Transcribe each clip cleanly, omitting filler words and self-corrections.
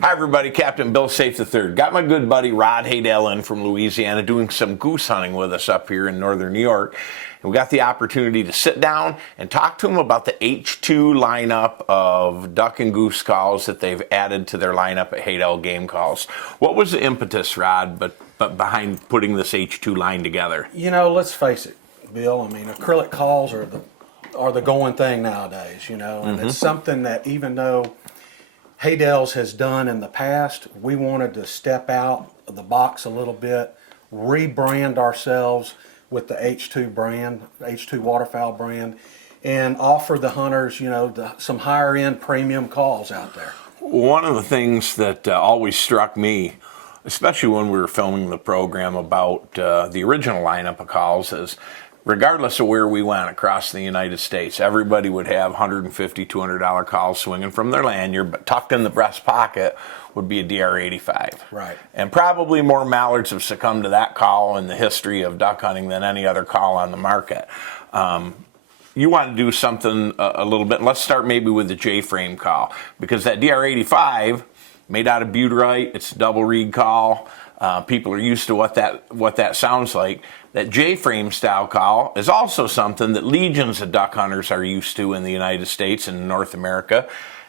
Hi everybody, Captain Bill Saiff III. Got my good buddy Rod Haydel in from Louisiana doing some goose hunting with us up here in northern New York. And we got the opportunity to sit down and talk to him about the H2 lineup of duck and goose calls that they've added to their lineup at Haydel Game Calls. What was the impetus, Rod, but behind putting this H2 line together? You know, let's face it, Bill, I mean, acrylic calls are the going thing nowadays, you know, and it's something that even though Haydel's has done in the past, we wanted to step out of the box a little bit, rebrand ourselves with the H2 brand, H2 Waterfowl brand, and offer the hunters, you know, some higher end premium calls out there. One of the things that always struck me, especially when we were filming the program about the original lineup of calls, is regardless of where we went across the United States, everybody would have $150, $200 calls swinging from their lanyard, but tucked in the breast pocket would be a DR85. Right. And probably more mallards have succumbed to that call in the history of duck hunting than any other call on the market. You want to do something a little bit. Let's start maybe with the JFrame call, because that DR85 made out of butyrite, it's a double reed call. People are used to what that sounds like. That JFrame style call is also something that legions of duck hunters are used to in the United States and North America.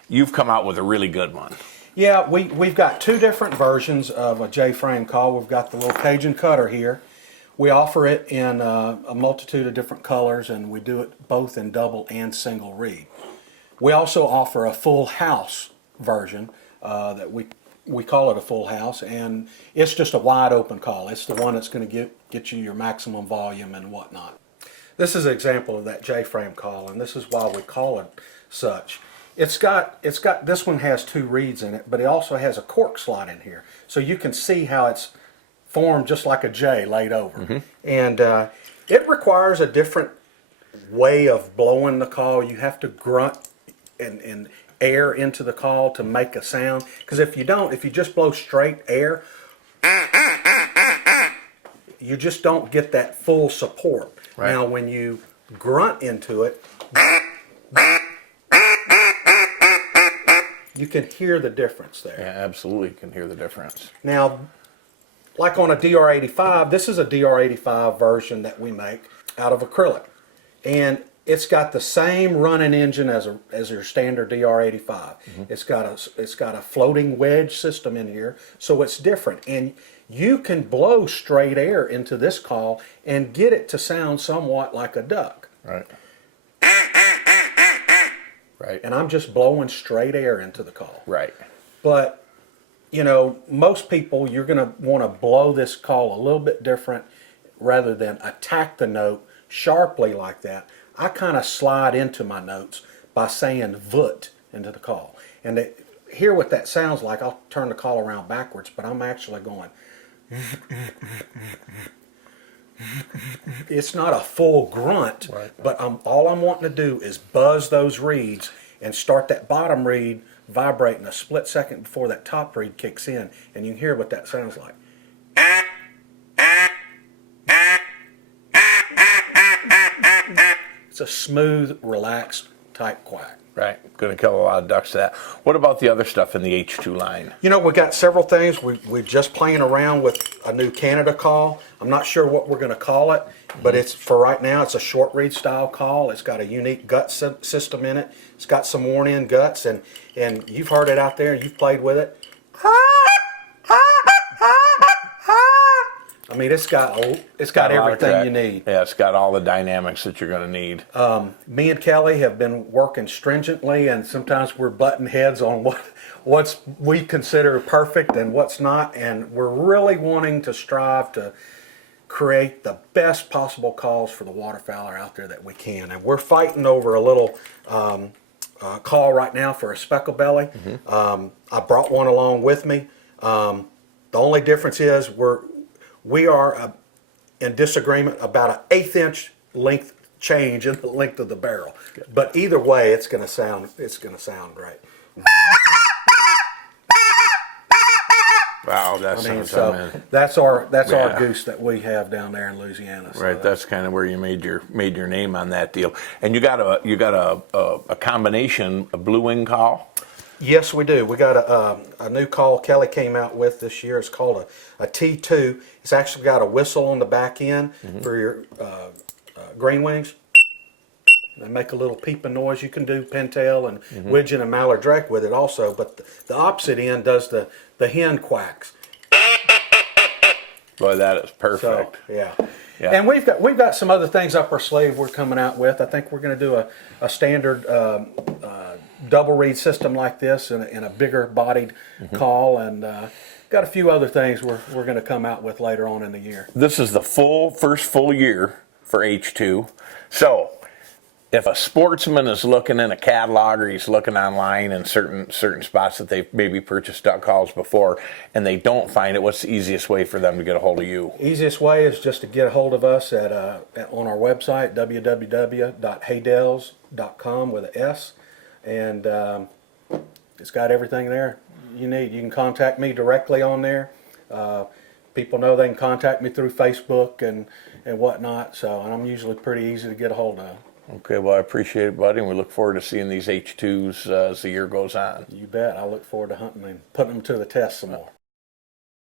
You've come out with a really good one. Yeah, we've got two different versions of a JFrame call. We've got the little Cajun cutter here. We offer it in a multitude of different colors, and we do it both in double and single reed. We also offer a full house version that we call it a full house, and it's just a wide open call. It's the one that's going to get you your maximum volume and whatnot. This is an example of that JFrame call, and this is why we call it such. It's got this one has two reeds in it, but it also has a cork slot in here, so you can see how it's formed just like a J laid over. And it requires a different way of blowing the call. You have to grunt and air into the call to make a sound, because if you just blow straight air, you just don't get that full support. Right. Now when you grunt into it, you can hear the difference there. Yeah, absolutely can hear the difference. Now, like on a DR85, this is a DR85 version that we make out of acrylic, and it's got the same running engine as your standard DR85. It's got a floating wedge system in here, so it's different. And you can blow straight air into this call and get it to sound somewhat like a duck. Right. Right. And I'm just blowing straight air into the call. Right. But, you know, most people, you're going to want to blow this call a little bit different rather than attack the note sharply like that. I kind of slide into my notes by saying "voot" into the call. And to hear what that sounds like, I'll turn the call around backwards, but I'm actually going. It's not a full grunt, right, but all I'm wanting to do is buzz those reeds and start that bottom reed vibrating a split second before that top reed kicks in, and you hear what that sounds like. It's a smooth, relaxed type quack. Right, going to kill a lot of ducks to that. What about the other stuff in the H2 line? You know, we got several things. We're just playing around with a new Canada call. I'm not sure what we're going to call it, but it's for right now, it's a short reed style call. It's got a unique gut system in it. It's got some worn in guts, and you've heard it out there and you've played with it. I mean, it's got everything you need. Yeah, it's got all the dynamics that you're going to need. Me and Kelly have been working stringently, and sometimes we're butting heads on what's we consider perfect and what's not, and we're really wanting to strive to create the best possible calls for the waterfowler out there that we can. And we're fighting over a little call right now for a speckle belly. I brought one along with me. The only difference is we are in disagreement about an 1/8 inch length change in the length of the barrel. But either way, it's going to sound great. Wow, that's our goose that we have down there in Louisiana. So right, that's kind of where you made your name on that deal. And you got a combination, a blue wing call. Yes, we do. We got a new call Kelly came out with this year. It's called a T2. It's actually got a whistle on the back end for your green wings. They make a little peeping noise. You can do pintail and widgeon and mallard drake with it also, but the opposite end does the hen quacks. Boy, that is perfect. So, yeah. Yeah. And we've got some other things up our sleeve we're coming out with. I think we're going to do a standard double reed system like this in a bigger bodied call, and got a few other things we're going to come out with later on in the year. This is the first full year for H2. So if a sportsman is looking in a catalog or he's looking online in certain spots that they've maybe purchased duck calls before and they don't find it, what's the easiest way for them to get a hold of you? Easiest way is just to get a hold of us on our website, www.haydels.com with an S, and it's got everything there you need. You can contact me directly on there. People know they can contact me through Facebook and whatnot, so, and I'm usually pretty easy to get a hold of. Okay, well, I appreciate it, buddy, and we look forward to seeing these H2s as the year goes on. You bet. I look forward to hunting and putting them to the test some more.